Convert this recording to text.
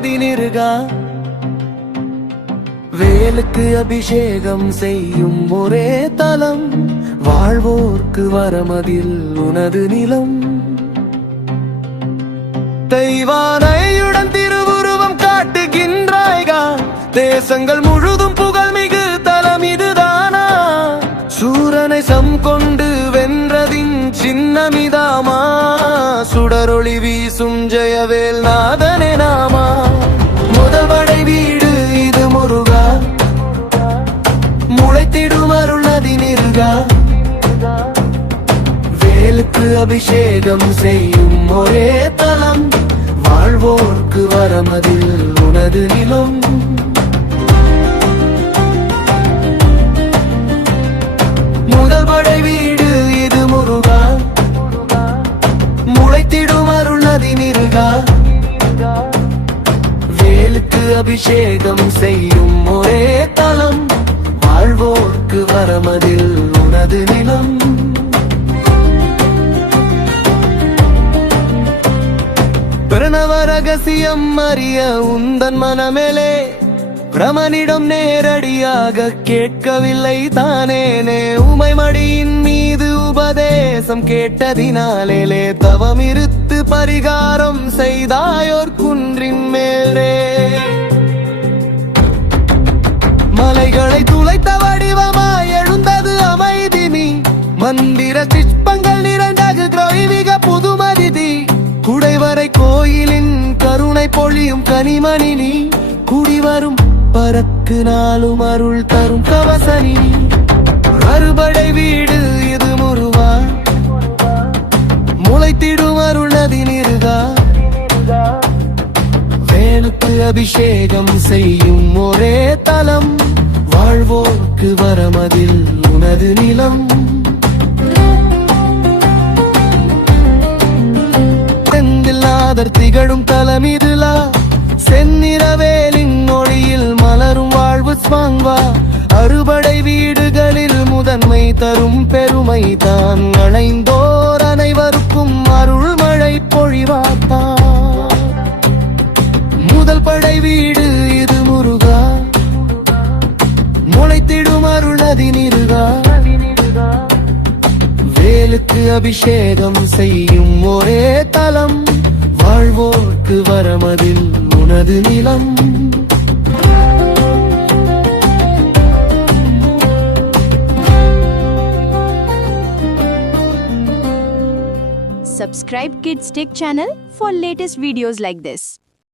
நதிநிருகா வேலுக்கு அபிஷேகம் செய்யும் ஒரே தலம் வாழ்வோர்க்கு வரமதில் உனது நிலம் தெய்வானையுடன் திருவுருவம் காட்டுகின்றாய்கா தேசங்கள் முழுதும் புகழ்மிகு தலம் இதுதானா சூரனை சம் கொண்டு வென்றதின் சின்னமிதாமா சுடரொளி வீசும் ஜெயவேல் நாதனே நாமா முதல் படை வீடு இது முருகா முளைத்திடும் அருள் நதிநிருகா வேலுக்கு அபிஷேகம் செய்யும் ஒரே தலம் வாழ்வோர்க்கு வரமதில் உனது நிலம் முதல் படை வீடு இது முருகா முளைத்திடும் அருள் நதிநிருகா வேலுக்கு அபிஷேகம் செய்யும் ஒரே தலம் வாழ்வோர்க்கு வரமதில் உனது நிலம் பிரணவ ரகசியம் அறிய உந்தன் மனமேலே பிரமனிடம் நேரடியாக கேட்கவில்லை தானேனே உமை மடியின் மீது உபதேசம் கேட்டதினாலே தவமிருத்து பரிகாரம் செய்தாயோர் குன்றின் மேலே மலைகளை துளைத்த வடிவமாய் எழுந்தது அமைதி நீ மந்திர சிற்பங்கள் நிறைந்தது கிரைவிக புதுமதிதி குடைவரை கோயிலின் கருணை பொழியும் கனிமணி நீ குடிவரும் பறக்கு நாளும் அருள் தரும் கவசனி அறுபடை வீடு இது முருகா முளைத்திடும் அருள் நதிநிருகா வேலுக்கு அபிஷேகம் செய்யும் ஒரே தலம் வாழ்வோர்க்கு வரமதில் உனது நிலம் செந்தில்லாதர் திகழும் தலம் இதுலா செந்நிறவேலின் ஒளியில் மலரும் வாழ்வு ஸ்வாங்வா அறுபடை வீடுகளில் முதன்மை தரும் பெருமை தான் அணைந்தோர் அனைவருக்கும் அருள் மழை பொழிவாத்தான் முதல் படை வீடு இது முருகா முளைத்திடும் அருள் நதிநிருகா வேலுக்கு அபிஷேகம் செய்யும் ஒரே தலம் வாழ்வோர்க்கு வரமதில் உனது நிலம் Subscribe Kids Tech channel for latest videos like this.